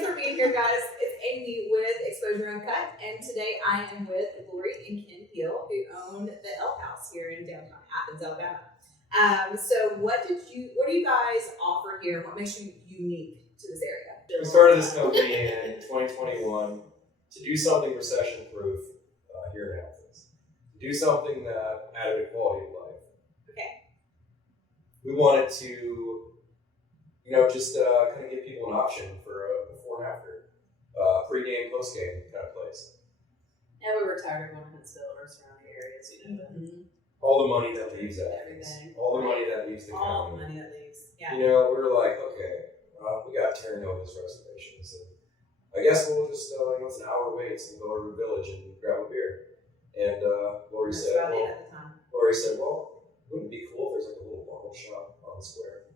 Thanks for being here, guys. It's Amy with Exposure Uncut, and today I am with Lori and Ken Hill, who own the Alehouse here in downtown Athens, Alabama. So what do you guys offer here? What makes you unique to this area? We started this company in 2021 to do something recession-proof here in Athens. To do something that added a quality of life. Okay. We wanted to, just kind of give people an option for a before and after, pre-game, post-game kind of place. And we were tired of going to Huntsville or surrounding areas, All the money that leaves Athens. Everything. All the money that leaves the All county. the money that leaves. Yeah. We're like, okay, we got Terranova's reservations. And I guess we'll just, it's an hour away, so we'll go to the village and grab a beer. And Lori That's said, about it at the time. wouldn't it be cool if there's like a little bottle shop on the square?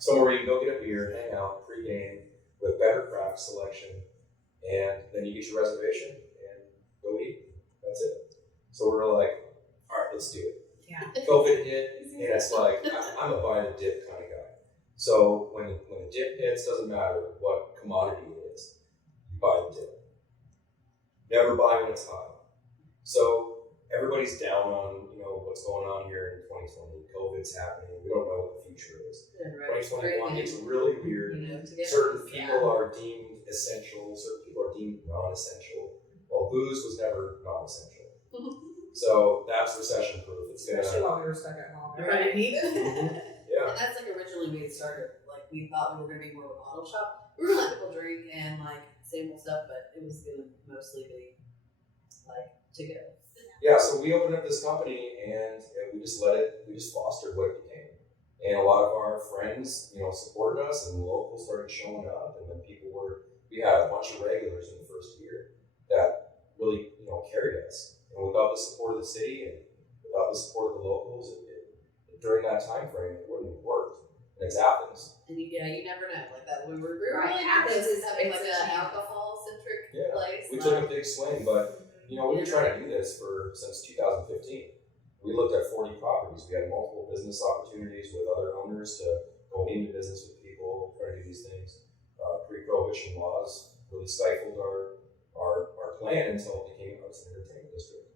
Somewhere where you can go get a beer, hang out, pre-game, with better craft selection, and then you get your reservation and go eat. That's it. So we're like, all right, let's do it. Yeah. COVID hit, and it's like, I'm a buy the dip kind of guy. So when the dip hits, doesn't matter what commodity it is, you buy the dip. Never buy when it's high. So everybody's down on, what's going on here in 2020. COVID's happening. We don't know what the future is. 2021 gets really weird. Certain people are deemed essential. Certain people are deemed non-essential. Well, booze was never non-essential. So that's recession-proof. Especially while we were stuck at home. Right. Yeah. And that's originally we started. We thought we were going to be more of a bottle shop. We were going to let people drink and sample stuff, but it was going to mostly be to go. Yeah, so we opened up this company and we just fostered what it became. And a lot of our friends, supported us, and locals started showing up, and then we had a bunch of regulars in the first year that really, carried us. And without the support of the city and without the support of the locals, during that time frame, it wouldn't have worked. And it's Athens. And you never know, that we were Right. really Athens is having it's an alcohol-centric place. We took a big swing, but we've been trying to do this since 2015. We looked at 40 properties. We had multiple business opportunities with other owners to go into business with people, try to do these things. Pre-prohibition laws really stifled our plan until it became an arts and entertainment district.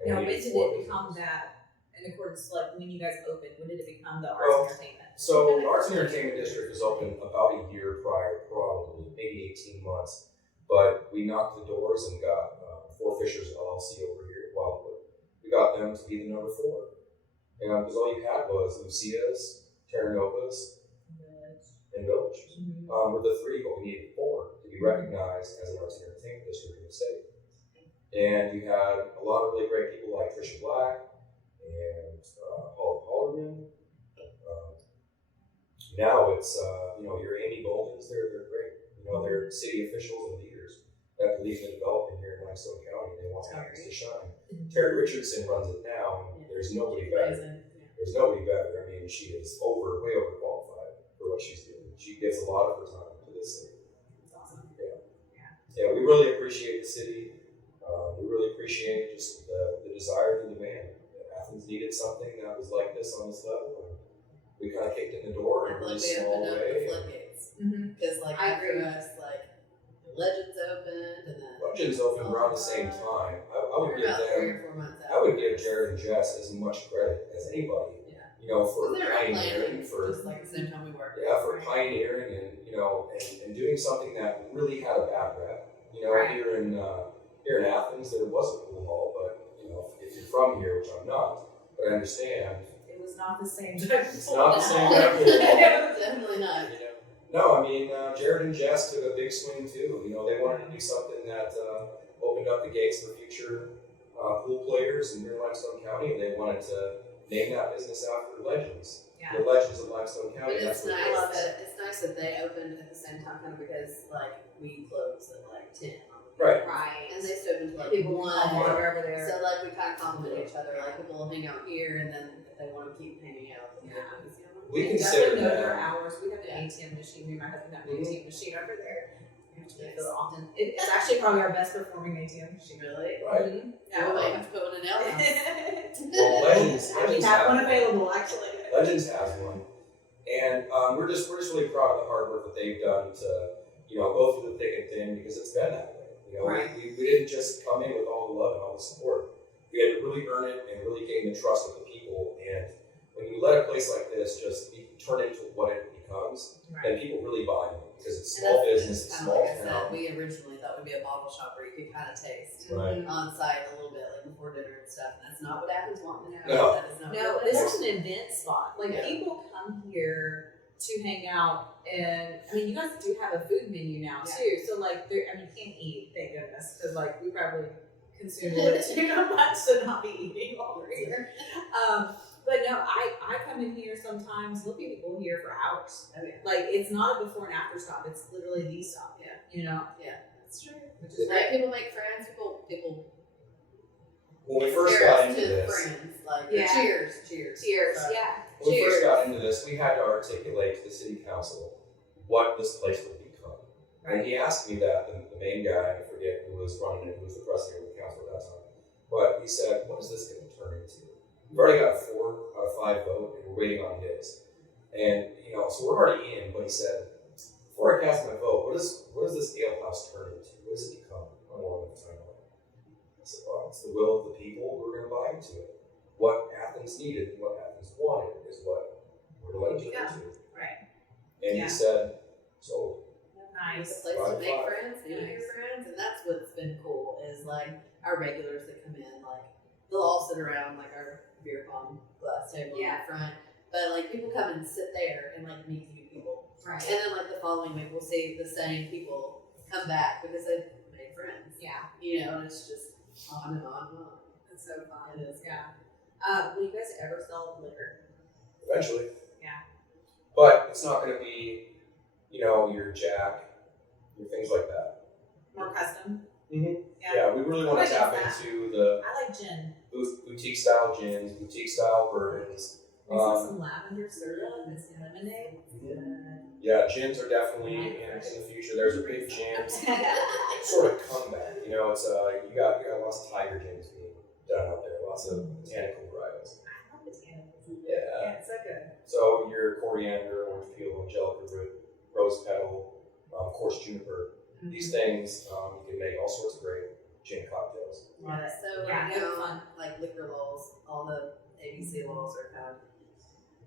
And Now, when did it become that, in accordance, when you guys opened, when did it become the arts and entertainment? So the arts and entertainment district was open about a year prior, probably, maybe 18 months. But we knocked the doors and got Four Fishers LLC over here at Wildwood. We got them to be the number 4. Because all you had was Lucia's, Terranova's, and Village. We're the 3, but we needed 4 to be recognized as an arts and entertainment district in the state. And you had a lot of really great people like Trisha Black and Paul Hallerman. Now it's, your Amy Goldens, they're great. They're city officials and leaders that believe in development here in Limestone County. They want Athens to shine. Terry Richardson runs it now, and there's nobody better. There's nobody better. I mean, she is way overqualified for what she's doing. She gives a lot of her time to this city. That's awesome. Yeah, we really appreciate the city. We really appreciate just the desire and the demand. Athens needed something that was like this on this level. And we kind of kicked in the door in a really small way. The floodgates. Because after us, Legends opened, and then Legends opened around the same time. I would give about them. 3 or 4 months out. I would give Jared and Jess as much credit as anybody. For pioneering, just the same time we were. Yeah, for pioneering and doing something that really had a bad rep. Here in Athens, there was a pool hall, but if you're from here, which I'm not, but I understand. It was not the same type of It's not the same type of pool hall. Definitely not. No, I mean, Jared and Jess took a big swing too. They wanted to do something that opened up the gates for future pool players in here in Limestone County, and they wanted to name that business after Legends. Yeah. The Legends of Limestone County. But it's nice that they opened at the same time, because we closed at 10. Right. And they stood until People 1. over there. So we kind of complement each other. People will hang out here, and then if they want to keep hanging out, We can consider know that. their hours. We have an ATM machine. My husband has an ATM machine over there. We have to go to often. It's actually probably our best performing ATM machine. Really? Right. Yeah, we might have to put one in Alehouse. Well, Legends We have one available, actually. Legends has one, and we're just really proud of the hard work that they've done to go through the thick and thin because it's been that way. You know, Right. we didn't just come in with all the love and all the support. We had to really earn it and really gain the trust of the people. And when you let a place like this just turn into what it becomes, then people really buy it because it's small business, it's small like I said, town. we originally thought would be a bottle shop where you could kind of taste Right. on site a little bit, like before dinner and stuff. And that's not what Athens wants. No. That is not No, what this they is want. an event spot. Like, Yeah. people come here to hang out, and I mean, you guys do have a food menu now too. So like, there, I mean, you can't eat, thank goodness, because like we probably consume a little too much to not be eating while we're here. But no, I come in here sometimes, look at people here for hours. Oh, yeah. Like, it's not a before and after stop; it's literally the stop. Yeah. You know. Yeah, that's true. Which is Right, great. people make friends. People When we first compare got us into to this, friends. Like, Yeah. cheers. Cheers. So, Yeah. when we Cheers. first got into this, we had to articulate to the city council what this place would become. And he asked me that, the main guy, I forget who was running it, who was the president of the council at that time, but he said, what is this going to turn into? We've already got a 4 out of 5 vote, and we're waiting on his. And, you know, so we're already in, but he said, before I cast my vote, what does this ale house turn into? What does it become along the timeline? I said, well, it's the will of the people. We're going to buy into it. What Athens needed, what Athens wanted, is what we're going to turn into. Right. And Yeah. he said, so Nice. It's a place to make 5-5. friends, meet your friends, and that's what's been cool. Is like our regulars that come in, like they'll all sit around like our beer pong glass table in Yeah. the front. But like people come and sit there and like meet new people, Right. and then like the following week we'll see the same people come back because they've made friends. Yeah. You know, and it's just on and on and on. It's so fun. It is. Yeah. Will you guys ever sell liquor? eventually. Yeah. But it's not going to be, you know, your Jack, your things like that. More custom? Mm-hmm. Yeah. Yeah, we really want What to is tap that? into the I like gin. boutique style gins, boutique style bourbons. There's like some lavender syrup and some lemonade. Yeah, gins are definitely in the future. There's a big gin sort of comeback. You know, it's you got lots of tiger gins being done out there, lots of botanical varietals. I love botanicals. Yeah. Yeah, it's so good. So your coriander, orange peel, angelica root, rose petal, of course juniper. These things you can make all sorts of great gin cocktails. Love it. So Yeah, right it's now, fun. like liquor laws, all the ABC laws are kind of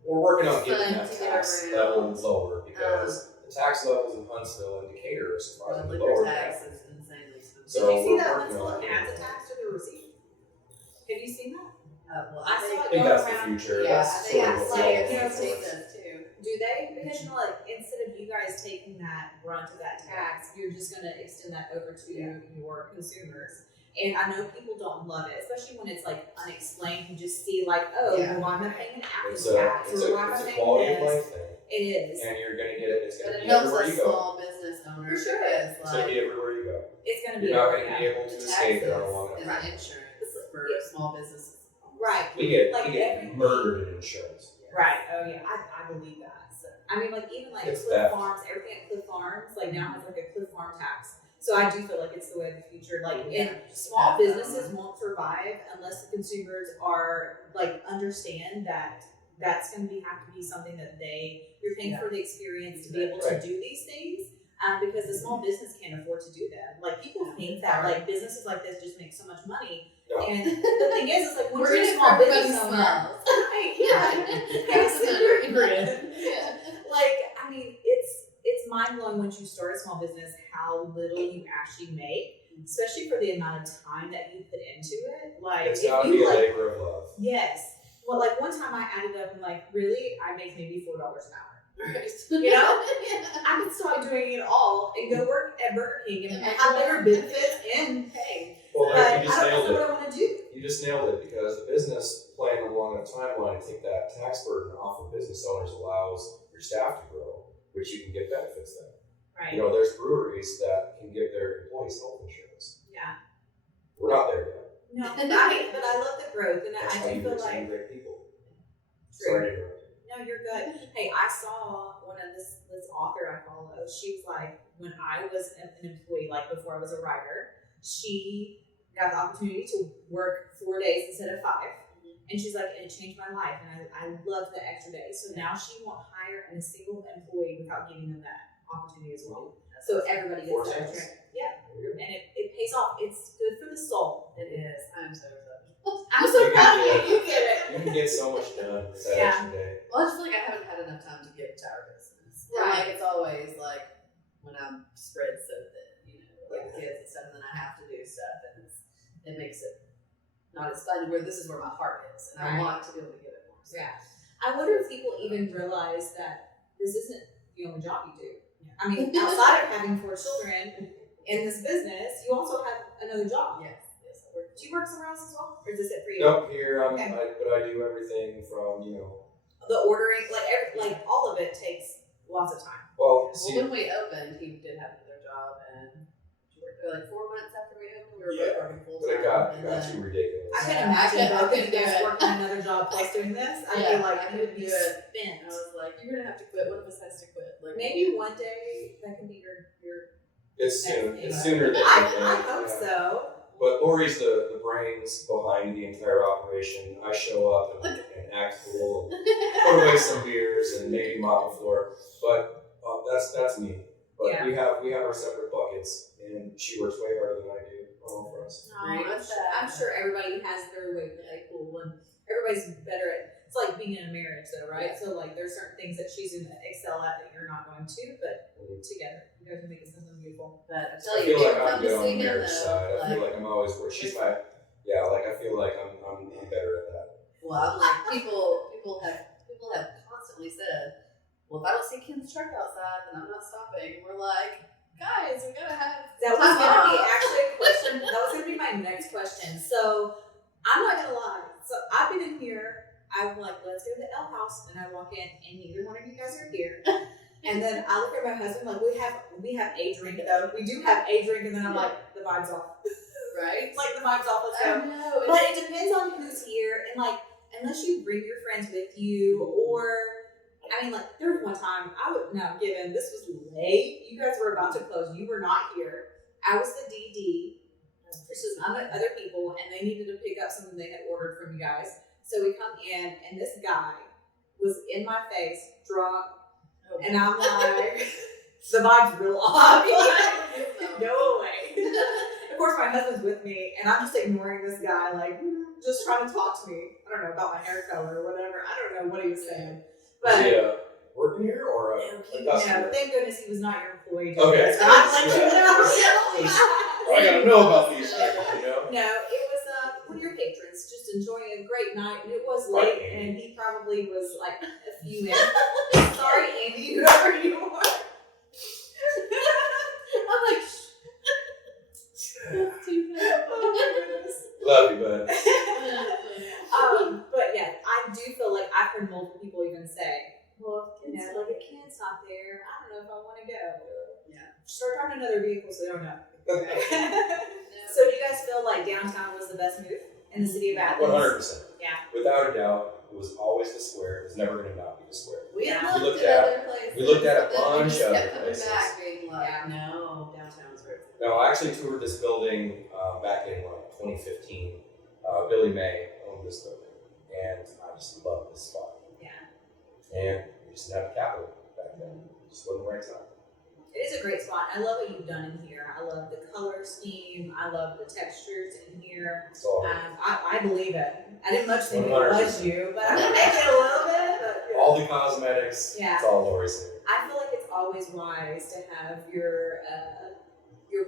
We're working on getting Fun that to get tax around. level lower because the tax levels in Huntsville and Decatur are the surprisingly liquor lower. tax is insanely expensive. So Did you see we're that working one on it. adds a tax to the receipt? Have you seen that? Well, I saw I it think going that's the around. future. Yeah, I That's think sort of it's what like, we're you know, all take for. this too. Do they? Because, you know, like, instead of you guys taking that brunt of that tax, you're just going to extend that over to your consumers. And I know people don't love it, especially when it's like unexplained. You just see like, oh, Yeah. well, why am I paying an It's Apple a, tax? it's Or a, why am it's I a paying quality of this? life thing. It is. And you're going to get it. It's But going to it be helps everywhere us you go. small business owners For sure. because It's going to like be everywhere you go. It's going to be. You're not going to yeah. be able to the escape it on a taxes long and enough. the insurance for Yeah. small businesses. Right. We get Like everything. murdered in insurance. Right. Oh yeah, I believe that. So, I mean, like even like It's Cliff theft. Farms, everything at Cliff Farms, like now has like a Cliff Farm tax. So I do feel like it's the way of the future. Like, and small Have that businesses won't survive unless the consumers are like understand that that's going to have to be something that you're paying for the experience to be able to Right. do these things. Because the small business can't afford to do them. Like people think that like businesses like this just make so much money. No. And the thing is like when We're you're in a it small for business everybody's owner, smiles. right? Yeah. Yeah. Like, I mean, it's mind blowing once you start a small business how little you actually make, especially for the amount of time that you put into it. Like, It's if got to you be a like, labor of love. yes. Well, like one time I added up and like, really, I make maybe $4 an hour. Right. You know? Yeah. I could stop doing it all and go work at Burger King and And have make better more. benefits and pay. Well, But there, I you just don't nailed know it. what I want to do. You just nailed it because the business plan along a timeline to take that tax burden off of business owners allows your staff to grow, which you can get benefits then. Right. You know, there's breweries that can give their employees health insurance. Yeah. We're not there yet. No, I mean, but I love the growth, and That's I how do you feel bring some like. great people. True. Sorry to interrupt. No, you're good. Hey, I saw one of this author I follow. She was like, when I was an employee, like before I was a writer, she got the opportunity to work 4 days instead of 5. And she's like, and it changed my life. And I love the extra days. So now she won't hire a single employee without giving them that opportunity as well. So everybody Four gets that times. drink. Yep. And it pays off. It's good for the soul. It is. I'm so excited. I'm so You proud of can you. You get it. You can get so much done with that Yeah. extra day. Well, I just feel like I haven't had enough time to give to our business. And, Right. like, it's always like when I'm spread so thin, you know, like the kids and stuff, and then I have to do stuff, and it makes it not as fun. Where this is where my heart is, and Right. I want to be able to give it more. So. Yeah. I wonder if people even realize that this isn't the only job you do. I mean, outside of having 4 children in this business, you also have another job. Yes. Yes. I work. Do you work somewhere else as well? Or is this it for you? Nope, here Okay. but I do everything from, The ordering, like all of it takes lots of time. well, Well, see, when we opened, he did have another job, and he worked there like 4 months after we opened. We were both working full but time. it got and too then- ridiculous. I can Yeah, imagine I both of you couldn't do guys it. working another job plus doing this. I'd Yeah, be like, I you would be couldn't do it. spent. I was like, you're gonna have to quit. One of us has to quit. Like Maybe one day that can be your. It's soon. Yeah. It's sooner than you I think. hope Yeah. so. But Lori's the brains behind the entire operation. I show up and act cool and put away some beers and maybe mop the floor. But that's me. But Yeah. we have our separate buckets, and she works way harder than I do all for us. I'm sure everybody has their way to play cool, and everybody's better at. It's like being in a marriage, though, right? Yeah. So like, there's certain things that she's going to excel at that you're not going to, but together, you guys are making something beautiful. But I I tell you, feel if like you I'm come good to on see the him, marriage though, side. I feel like I'm always where she's my I feel like I'm better at that. well, I'm like people have constantly said, well, if I don't see Ken's truck outside, then I'm not stopping. And we're like, guys, we gotta have That was time going to be off. actually a question. That was going to be my next question. So I'm not going to lie. So I've been in here. I'm like, let's go to the L house, and I walk in, and neither one of you guys are here. And then I look at my husband like, we have a drink though. We do have a drink, and then I'm like, the vibe's off. Right? It's like the vibe's off. Let's I go. know. But it depends on who's here, and like, unless you bring your friends with you, or I mean, like, there was one time given this was late. You guys were about to close. You were not here. I was the DD. This is other people, and they needed to pick up something they had ordered from you guys. So we come in, and this guy was in my face, drunk, and I'm like, the vibe's real off. Like, no way. Of course, my husband's with me, and I'm just ignoring this guy, like, just trying to talk to me. I don't know about my hair color or whatever. I don't know what he was saying. But Is he working here or a customer? thank goodness he was not your employee. Okay. So I'd let you I gotta know about these things, No, it was one of your patrons just enjoying a great night, and it was late, Right, Andy. and he probably was like a few in. Sorry, Andy, whoever you are. I'm like, That's too bad. oh my goodness. Love you, bud. But yeah, I do feel like I've heard multiple people even say, well, if Ken's not there, I don't know if I want to go. Yeah. Start on another vehicle so they don't know. No. So do you guys feel like downtown was the best move in the city of Athens? 100%. Yeah. Without a doubt, it was always the square. It was never going to not be the square. We Yeah. had We looked looked at at- other places. we looked at a but then we bunch just of kept other coming places. back being like, Yeah. no, downtown's where it's at. No, I actually toured this building back in 2015. Billy May owned this building, and I just loved this spot. Yeah. And we just didn't have capital back then. It just wasn't the right time. It is a great spot. I love what you've done in here. I love the color scheme. I love the textures in here. So I believe it. I didn't much think it was 100%. you, but I'm gonna make it a little bit. But all the cosmetics, Yeah. it's all Lori's here. I feel like it's always wise to have your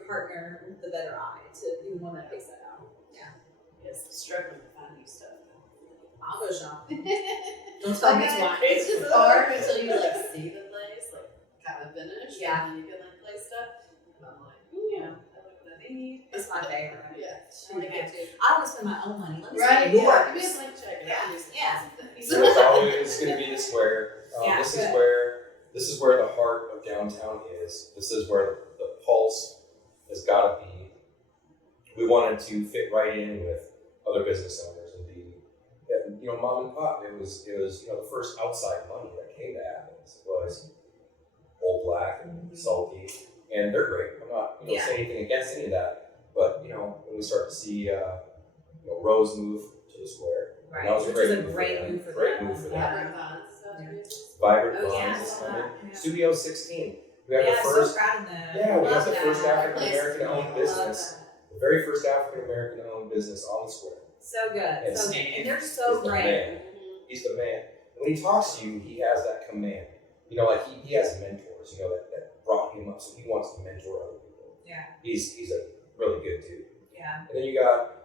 partner with the better eye to be the one that picks that out. Yes, I'm struggling to find new stuff. I'll go shopping. Don't tell me twice. It's just hard until you like see the place, like kind of finished. Yeah. And then you can like play stuff. And I'm like, yeah, I look what I need. It's my favorite. Yeah. I like it too. I want to spend my own money. Let me Right. spend yours. Give me a blank check. And I'll do some Yeah. awesome things. So it's always going to be the square. Yeah, this good. is where the heart of downtown is. This is where the pulse has got to be. We wanted to fit right in with other business owners and be, mom and pop. It was the first outside money that came to Athens was Old Black and Salty, and they're great. I'm not saying anything against any of that, but when we start to see Rose move to the square, Right. that was Which a great is a move great for them. move for Great them. move for them. Yeah. Vibrant Vines is about to be- Vibrant Oh, Vines yeah. is coming. Yeah. Studio 16. We have the I'm first, so proud of them. yeah, we have Love the that. first African American Love owned business, the very first African American owned business on the square. So good. And So good. Steve And they're so is the great. man. He's the man. When he talks to you, he has that command. You know, like he has mentors, you know, that brought him up, so he wants to mentor other people. Yeah. He's a really good dude. Yeah. And then you got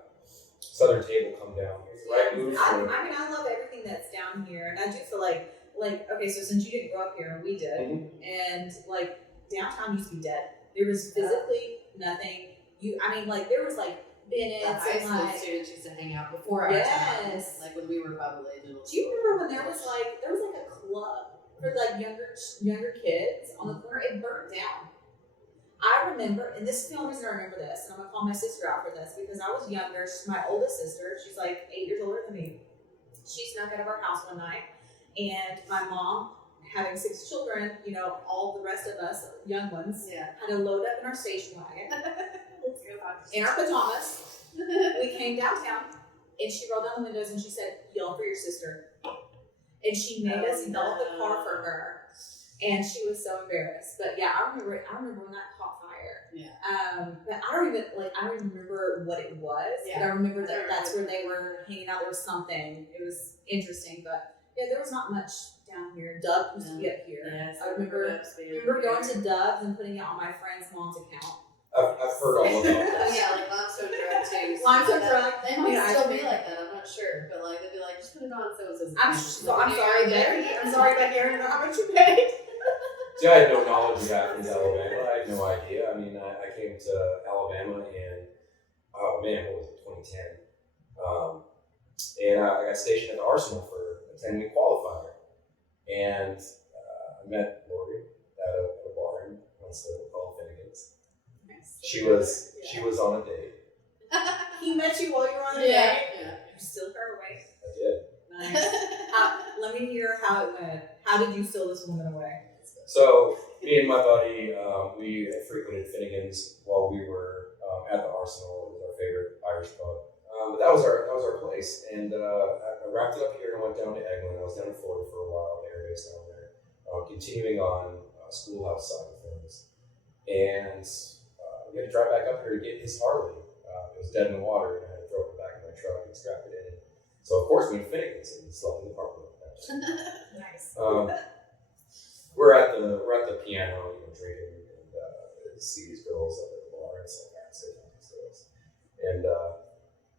Southern Table come down here. Right move I for mean, I love everything that's down here, and I do feel like, okay, so since you didn't grow up here and we did, and like downtown used to be dead. There was physically nothing. There was like Bennett's The high and school like. students used to hang out before our time. Like when we were probably little. Do you remember when there was like a club for like younger kids on the corner? It burnt down. I remember, and this is the only reason I remember this, and I'm gonna call my sister out for this because I was younger. She's my oldest sister. She's like 8 years older than me. She snuck out of our house one night, and my mom, having 6 children, you know, all the rest of us young ones, had to load up in our station wagon, in our pajamas. We came downtown, and she rolled down the windows and she said, "Yell for your sister." And she made us yell at the car for her. And she was so embarrassed. But yeah, I remember when that caught fire. Yeah. But I don't even remember what it was. Yeah. But I remember that's where they were hanging out. There was something. It was interesting. But yeah, there was not much down here. Dove used to be up here. Yes, I remember going to Dove's and putting it on my friend's mom's account. I've heard all about that. Yeah, like limestone truck too. Limestone truck. They might still be like that. I'm not sure, but like they'd be like, just put it on so and so's. I'm sorry, Becky. I'm sorry, Becky. I don't know how much you paid. See, I had no knowledge of Athens, Alabama. I had no idea. I mean, I came to Alabama in, what was it, 2010. And I got stationed at the Arsenal for a 10-week qualifier. And I met Lori at a bar in Huntsville called Finnegan's. She was on a date. He met you while you were on the date? Yeah. You steal her away? I did. Nice. Let me hear how it went. How did you steal this woman away? So, me and my buddy, we had frequented Finnegan's while we were at the Arsenal. It was our favorite Irish pub. But that was our place. And I wrapped it up here and went down to Eglin. I was down in Florida for a while, the area down there, continuing on schoolhouse side of things. And we had to drive back up here to get his Harley. It was dead in the water, and I had to throw it in the back of my truck and strap it in. So, of course, we went to Finnegan's and slept in the parking lot. Nice. We're at the piano, drinking, and see these girls up at the bar, and so I sit down these girls. And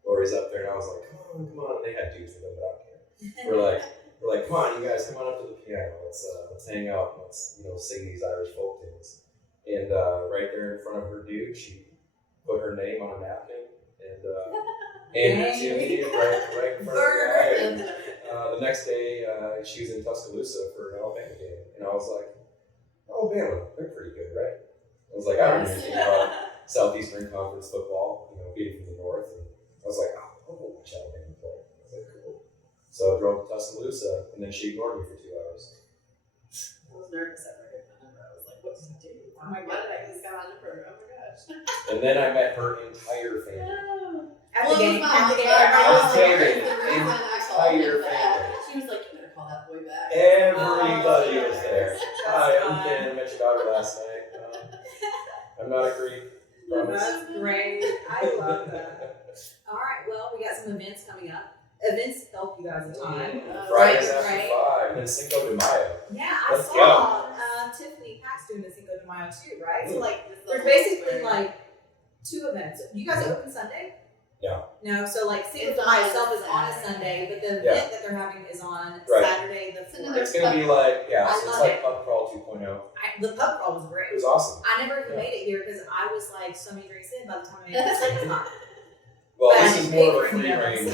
Lori's up there, and I was like, come on. And they had dudes with them, but I don't care. We're like, come on, you guys, come on up to the piano. Let's hang out. And let's sing these Irish folk tunes. And right there in front of her dude, she put her name on a napkin and handed it to me right in front of the guy. And the next day, she was in Tuscaloosa for an Alabama game, and I was like, Alabama, they're pretty good, right? I was like, I don't know anything about Southeastern Conference football, being from the North, and I was like, I'll go watch Alabama play. I was like, cool. So I drove to Tuscaloosa, and then she ignored me for 2 hours. I was nervous after I heard my number. I was like, what did I do? Oh my Why did I just got my number? Oh my gosh. And then I met her entire family. At the game. Entire family. She was like, you better call that boy back. Everybody was there. Hi, I'm Ken. I met your daughter last night. I'm not a creep. Promise. That's great. I love that. All right, well, we got some events coming up. Events help you guys a ton. Fridays after 5, and then Cinco de Mayo. Yeah, Let's I saw Tiffany Pack's doing the Cinco de Mayo too, right? So there's basically 2 events. You guys open Sunday? No, so Cinco de Mayo itself is on a Sunday, but the event that they're having is on Saturday the 4th. It's going to be it's like Pub Crawl 2.0. The pub crawl was great. It was awesome. I never even made it here because I was so many drinks in by the time I made it the second time. Well, But this is more of a I free paid for range. it.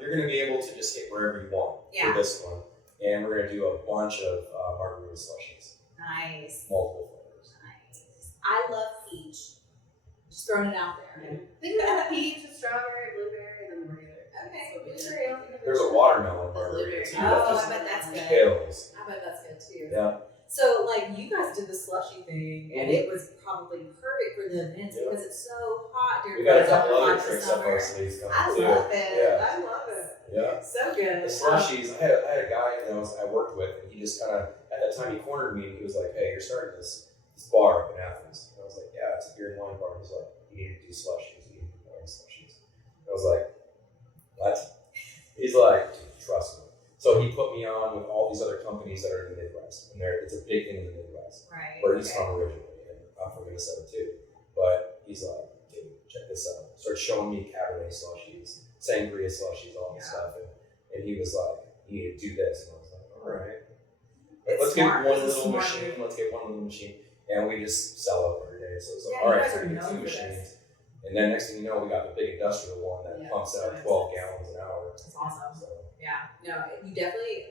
You're going to be able to just hit wherever you want Yeah. for this one. And we're going to do a bunch of margarita slushies. Nice. Multiple flavors. Nice. I love peach. Just throwing it out there. I think that peach, strawberry, blueberry, and then margarita. Okay. Blueberry. There's a watermelon margarita too. Oh, That I bet that's just good. kills. I bet that's good too. Yeah. So, you guys did the slushy thing, and it was probably perfect for the events because it's so hot during We got a the couple other summer. tricks up our sleeves coming I too. love it. Yeah. I love it. Yeah. So good. The slushies, I had a guy I worked with, and he just kind of, at that time, he cornered me, and he was like, hey, you're starting this this bar up in Athens. And I was like, yeah, it's a beer and wine bar. He's like, you need to do slushies. You need to do wine slushies. I was like, what? He's like, dude, trust me. So he put me on with all these other companies that are in the Midwest, and it's a big thing in the Midwest, Right. where he's from originally, and I'm from Minnesota too. But he's like, dude, check this out. Started showing me Cabernet slushies, sangria slushies, all this stuff, and he was like, you need to do this, and I was like, all right. Let's Smart. get one It's little smart. machine. Let's get one little machine, and we just sell it every day. So it's like, Yeah, all you right, guys so are we get known two for this. machines, and then next thing you know, we got the big industrial one that pumps out 12 gallons an hour. That's awesome. So, Yeah. No, you definitely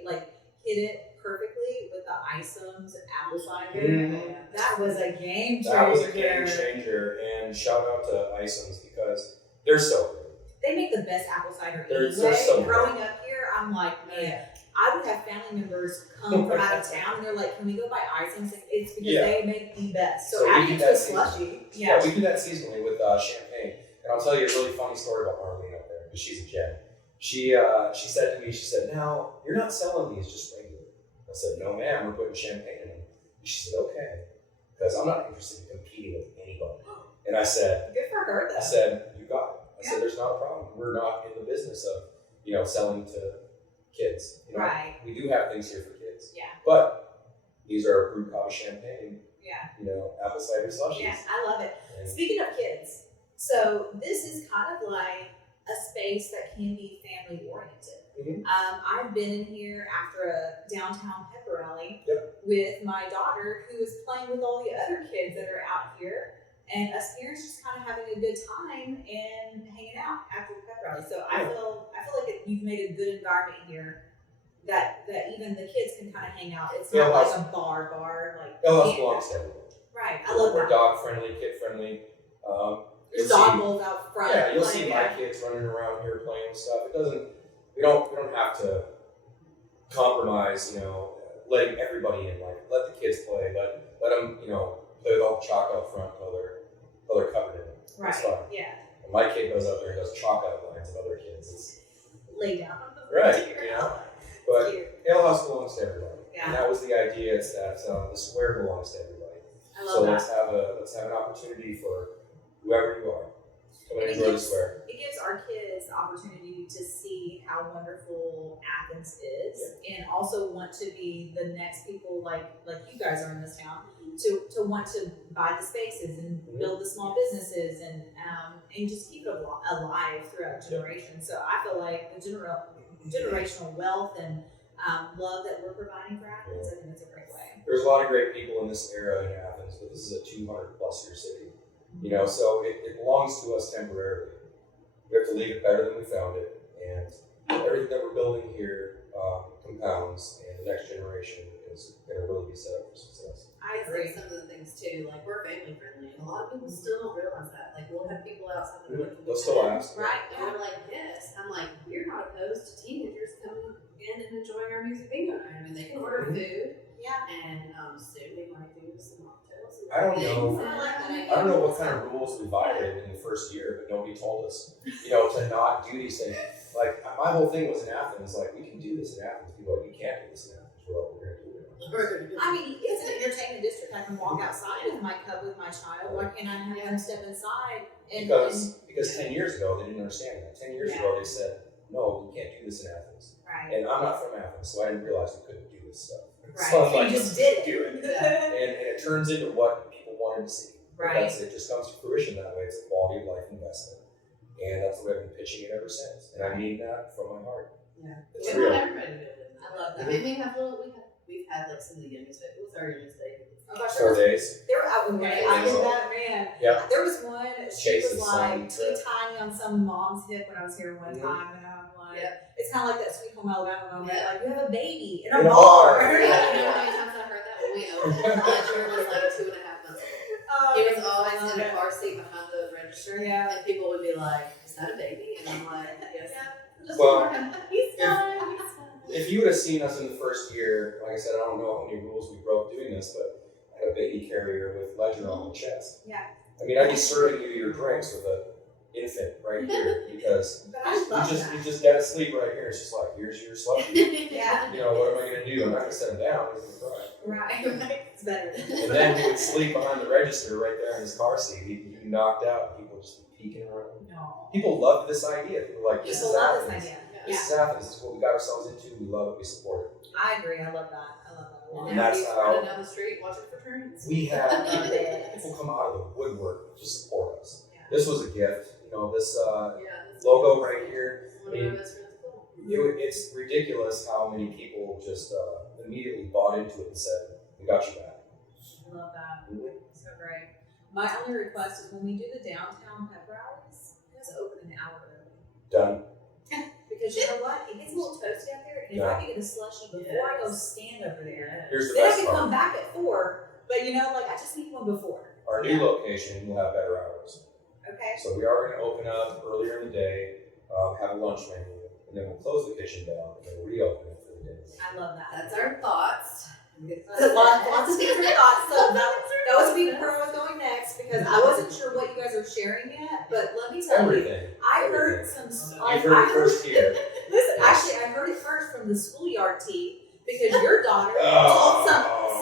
hit it perfectly with the Isom's apple cider. Mhm. That was a game changer. that was a game changer, and shout out to Isom's because they're so good. They make the best apple cider They're anyway. so good. Growing up here, I'm like, man, I would have family members come from out of town and they're like, can we go buy Isom's? It's because they make the best. So we adding do it to a that seasonally. slushy. Yeah, we do that seasonally with champagne. And I'll tell you a really funny story about Marlene up there because she's a gem. She said to me, she said, now, you're not selling these just regular. I said, no, ma'am, we're putting champagne in them. She said, okay, because I'm not interested in competing with anybody. And I said, Good for her, though. I said, you got it. I said, there's not a problem. We're not in the business of, selling to kids. Right. We do have things here for kids. Yeah. But these are brewed coffee champagne, Yeah. apple cider slushies. Yeah, I love it. And Speaking of kids, so this is kind of like a space that can be family oriented. Mhm. I've been in here after a downtown pep rally Yep. with my daughter who is playing with all the other kids that are out here, and us parents just kind of having a good time and hanging out after the pep rally. So I feel like you've made a good environment here that even the kids can kind of hang out. It's not like a bar like Alehouse belongs to everyone. right. I love We're that. dog friendly, kid friendly. There's dog bowls out front. Yeah, you'll like, see my kids running around here playing with stuff. We don't have to compromise, letting everybody in. Like, let the kids play. Let them, play with all the chalk out front until they're covered in it. Right. That's fine. Yeah. And my kid goes out there and does chalk outlines of other kids. It's Lay down. right, But Cute. Alehouse belongs to everybody. Yeah. And that was the idea. It's that the square belongs to everybody. I So love let's have an opportunity for whoever you are. Come and And enjoy the square. It gives our kids the opportunity to see how wonderful Athens is, and also want to be the next people like you guys are in this town to want to buy the spaces and build the small businesses and just keep it alive throughout generations. So I feel like the generational wealth and love that we're providing for Athens, I think it's a great way. There's a lot of great people in this era in Athens, but this is a 200+ year city. So it belongs to us temporarily. We have to leave it better than we found it, and everything that we're building here compounds, and the next generation is going to really be set up for success. I agree. Some of the things too, like we're family friendly, and a lot of people still don't realize that. Like we'll have people outside the door. They'll still ask. Right? And we're like, yes. I'm like, we're not opposed to teenagers coming in and enjoying our music bingo night. I mean, they can order food, Yeah. and soon we might do some mocktails. And I don't things. know. And I like that idea. I don't know what kind of rules we violated in the first year, but nobody told us, to not do these things. Like, my whole thing was in Athens, like, we can do this in Athens. People are like, you can't do this in Athens. We're like, we're going to do it. I mean, it's an entertainment district. I can walk outside with my cub with my child. Why can't I have them step inside? Because 10 years ago, they didn't understand that. 10 years ago, they said, no, you can't do this in Athens. Right. And I'm not from Athens, so I didn't realize we couldn't do this stuff. Right. So I'm You like, just did it. do it. And it turns into what people wanted to see. Right. It just comes to fruition that way. It's a quality of life investment. And that's the way I've been pitching it ever since. And I mean that from my heart. Yeah. It's We real. want everybody to do it. I love that. I mean, we've had like some of the youngest. What's our youngest baby? Oh gosh, 4 days. they were out with me. I did that, man. Yeah. There was one, she Chase was his like son. too tiny on some mom's hip when I was here one time. And I'm like, it's kind of like that Sweet Home Alabama moment. Yeah. Like, you have a baby in In a a bar. bar. Yeah, you know how many times I heard that when we opened? Ledger was like 2.5 months old. He was always in a car seat behind the register. Yeah. And people would be like, is that a baby? And I'm like, yes. Just Well, he's fine. He's fine. If you would have seen us in the first year, like I said, I don't know how many rules we broke doing this, but I had a baby carrier with Ledger on the chest. Yeah. I mean, I'd be serving you your drinks with a infant right here because But I love you that. just got to sleep right here. It's just like, here's your slushie. Yeah. You know, what am I going to do? I'm not going to set him down. He's going to cry. Right. It's better. And then he would sleep behind the register right there in his car seat. He'd be knocked out and people would just be peeking around. No. People loved this idea. People were like, this People is love Athens. this idea. This is Athens. This is what we got ourselves into. We love it. We support it. I agree. I love that. I love that. And that's Everybody's how- running down the street watching for turns. We have Love it. people come out of the woodwork to support us. Yeah. This was a gift. You know, this That's logo right here. one of our best friends' cool. It's ridiculous how many people just immediately bought into it and said, we got you back. I love that. Mhm. So great. My only request is when we do the downtown pep rallies, let's open an hour early. Done. Because you know what? It gets a little toasty out there, and if I can get a slushie before I go stand over there, Here's the then I best can part. come back at 4. But you know, like I just need one before. Our new location will have better hours. Okay. So we are going to open up earlier in the day, have a lunch menu, and then we'll close the kitchen down and then reopen it for the day. I love that. That's our thoughts. Lots of different thoughts. So that was me where I was going next because I wasn't sure what you guys are sharing yet. But let me tell you, Everything. I heard some. You've heard it first here. Listen, actually, I heard it first from the schoolyard tea because your daughter told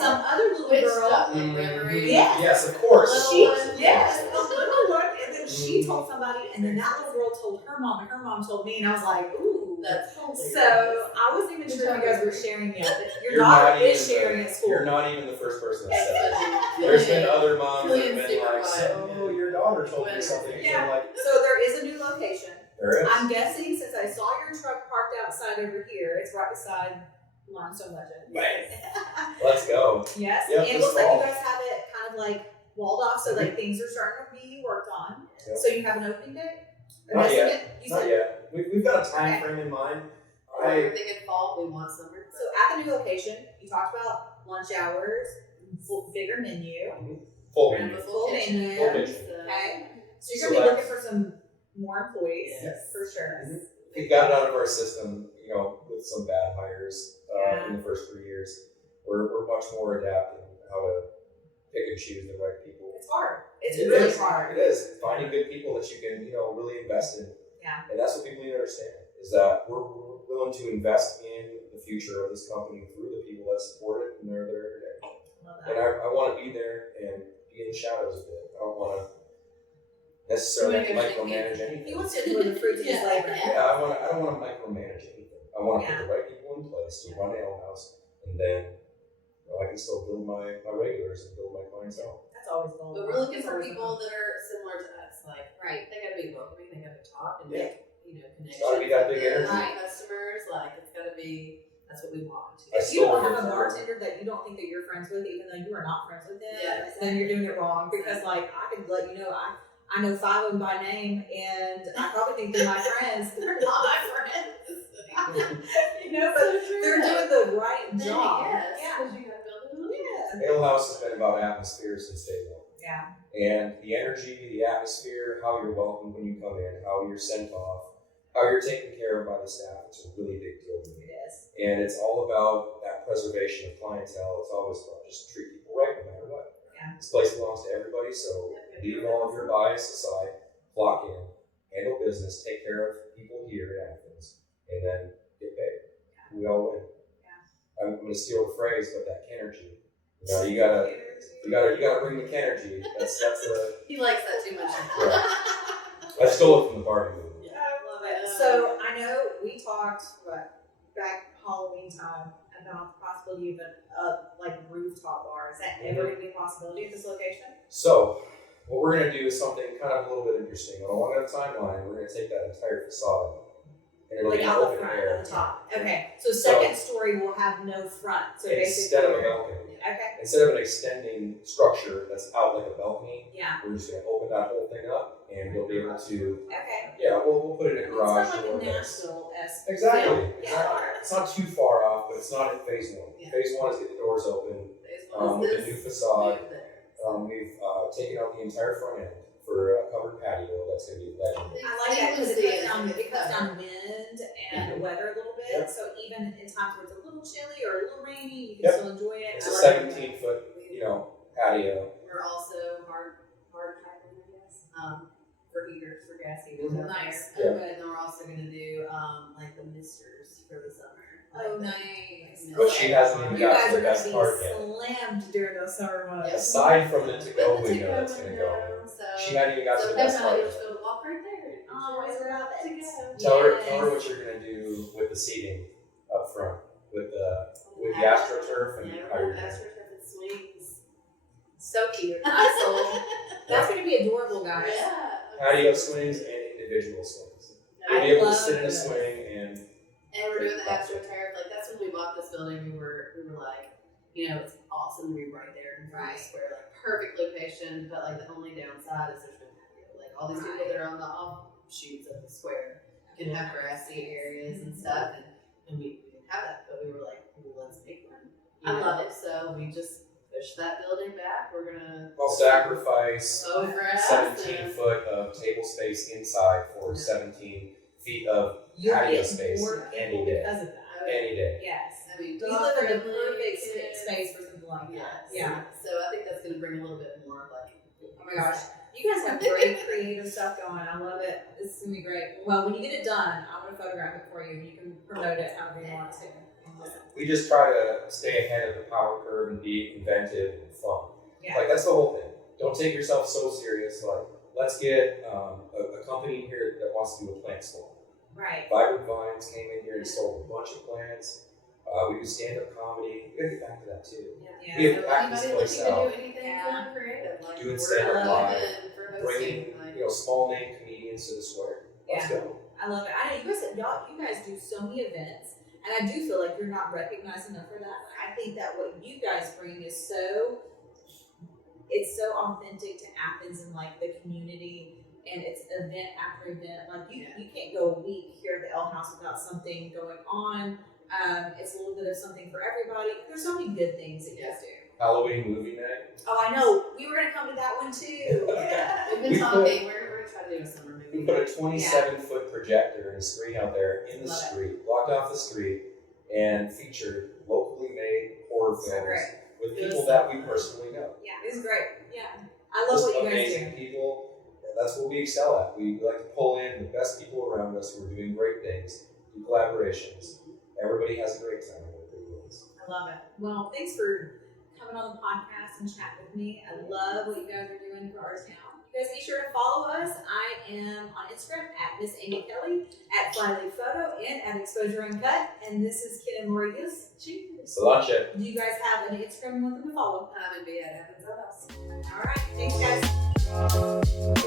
some other little Which girl. stuff, like Reverie? Yeah. Yes, of course. She, Little one. yes, a little one, and then she told somebody, and then that little girl told her mom, and her mom told me, and I was like, ooh. That's hilarious. So I wasn't even sure if you guys were sharing yet, but your You're daughter not is even sharing at school. You're not even the first person that said That's that. funny. There's been other moms that have Killian's been super like, wild. so your daughter told me something. Yeah. And I'm like, So there is a new location. there is. I'm guessing since I saw your truck parked outside over here, it's right beside Limestone Legend. Right. Let's go. Yes, Yep, and it this looks like fall. you guys have it kind of like walled off, so like things are starting to be worked on. Yep. So you have an opening date? Not An yet. estimate? You Not said- yet. We've got a time Okay. frame in mind. We're thinking fall, we want summer. So at the new location, you talked about lunch hours, bigger menu, Full We're gonna menu. have a full kitchen. menu. Full kitchen. Okay, so you're So gonna be looking that's- for some more employees Yes. for sure. Mhm. We got it out of our system, you know, with some bad hires Yeah. in the first 3 years. We're much more adapting how to pick and choose the right people. It's hard. It's It really is. hard. It is finding good people that you can, you know, really invest in. Yeah. And that's what people need to understand is that we're willing to invest in the future of this company through the people that support it and they're there every day. Love And that. I want to be there and be in the shadows a bit. I don't want to necessarily You wanna go micromanage He anything. wants to enjoy the fruits of his Yeah. labor. Yeah, I don't want to micromanage anything. I want to Yeah. put the right people in place to run the ale house, and then you know, I can still build my regulars and build my clientele. That's always the goal. But we're looking That's for always the people goal. that are similar to us. Like, Right. they gotta be welcoming, they gotta talk and Yeah. make, connections. gotta be that big with energy. the customers, like, it's gotta be, that's what we want. I If you still don't live have a there. bartender that you don't think that you're friends with, even though you are not friends with them, Yeah, then you're doing it wrong. Because like I could let you know, I know 5 of them by name, and I probably think they're my friends. They're not my friends. You know, but they're doing the right job. Yes, Yeah. because you gotta build it. Yeah. Ale House has been about atmosphere since day one. Yeah. And the energy, the atmosphere, how you're welcomed when you come in, how you're sent off, how you're taken care of by the staff, it's a really big deal to me. It is. And it's all about that preservation of clientele. It's always about just treat people right no matter what. Yeah. This place belongs to everybody, so leave all of your bias aside, clock in, handle business, take care of people here in Athens, and then get paid. We all win. Yeah. I'm going to steal the phrase, but that energy. You know, you gotta bring the energy. That's He likes that too much. I stole it from the Barbie movie. I love it. So I know we talked back Halloween time about the possibility of a like rooftop bar. Is that ever going to be a possibility at this location? So, what we're going to do is something kind of a little bit interesting. On a long enough timeline, we're going to take that entire facade and it'll Like be out the open front, air. at the top. Okay. So second story will have no front. So Instead of a basically, balcony. okay. Instead of an extending structure that's out like a balcony, Yeah. we're just going to open that whole thing up and you'll be able to, Okay. yeah, we'll put it in a It's garage. not like or a whatever. Nashville-esque. Exactly. feel. Exactly. It's not too far off, but it's not at phase one. Yeah. Phase one is get the doors open There's with a this new facade. move there. We've taken out the entire front end for a covered patio. That's going to be legendary. I like that because it cuts down wind and weather a little bit. Yep. So even in times where it's a little chilly or a little rainy, you can Yep. still enjoy it. It's a I like 17-foot, patio. We're also hard capping, I guess, for heaters for gas heaters out Nice. there. Okay. And then we're also gonna do like the misters for the summer. Oh, Like nice. But she hasn't even You got guys to are the going best to be part yet. slammed during those summer months. Yes. Aside from the to-go But the window that's to-go going to go, window, so she hadn't even got to so the best definitely part. you're just gonna walk right there. Oh, is it out to there? go. Tell her what you're going to do with the seating up front, with the AstroTurf and Yeah, how you're going to. AstroTurf and swings. So cute. I'm sold. That's going to be adorable, guys. Yeah. Patio swings and individual swings. You'll I be able to love sit in a it. swing and we're doing the AstroTurf. Like that's when we bought this building. We were like, it's awesome to be right there in front of the square, like perfect location. But like the only downside is there's no patio. Like all these people that are on the offshoots of the square can have grassy areas and stuff, and we didn't have that. But we were like, well, let's make one. I love it. So we just pushed that building back. We're gonna I'll sacrifice go for us. 17 foot of table space inside for 17 feet of You'll patio get space more any people day. because of that. Any day. Yes. I mean, You live in the dog-friendly, perfect kids. space for something like that. Yes. Yeah. So I think that's gonna bring a little bit more of like. Oh my gosh. You guys have great creative stuff going. I love it. This is going to be great. Well, when you get it done, I'm going to photograph it for you and you can promote it however you want to. We just try to stay ahead of the power curve and be inventive and fun. Yeah. Like that's the whole thing. Don't take yourself so serious. Like let's get a company here that wants to do a plant store. Right. Vibrant Vines came in here and sold a bunch of plants. We do stand-up comedy. We gotta get back to that too. Yeah. We have So packed this anybody place looking to out. do anything Yeah. fun and creative, like Doing we're stand-up live, open for hosting, Bringing like, small name comedians to the square. Let's go. I love it. I know you guys do so many events, and I do feel like you're not recognized enough for that. I think that what you guys bring is it's so authentic to Athens and like the community, and it's event after event. Like you can't go a week here at the Alehouse without something going on. It's a little bit of something for everybody. There's so many good things that you guys do. Halloween movie night. Oh, I know. We were gonna come to that one too. Yeah. we've been talking. We're gonna try to do a summer movie. We put a 27-foot projector and screen out there in the Love it. street, blocked off the street, and featured locally made horror So films great. with It was people so that we fun. personally know. Yeah, it's great. Yeah, I love Just what you guys amazing do. people. And that's what we excel at. We like to pull in the best people around us who are doing great things, do collaborations. Everybody has a great time with their deals. I love it. Well, thanks for coming on the podcast and chat with me. I love what you guys are doing for our town. You guys be sure to follow us. I am on Instagram at Miss Amy Kelly, at Flyleaf Photo, and at Exposure Uncut. And this is Kid and Lori. Cheers. Salache. Do you guys have an Instagram you want them to follow? And be at Athens Alehouse. All right. Thanks, guys.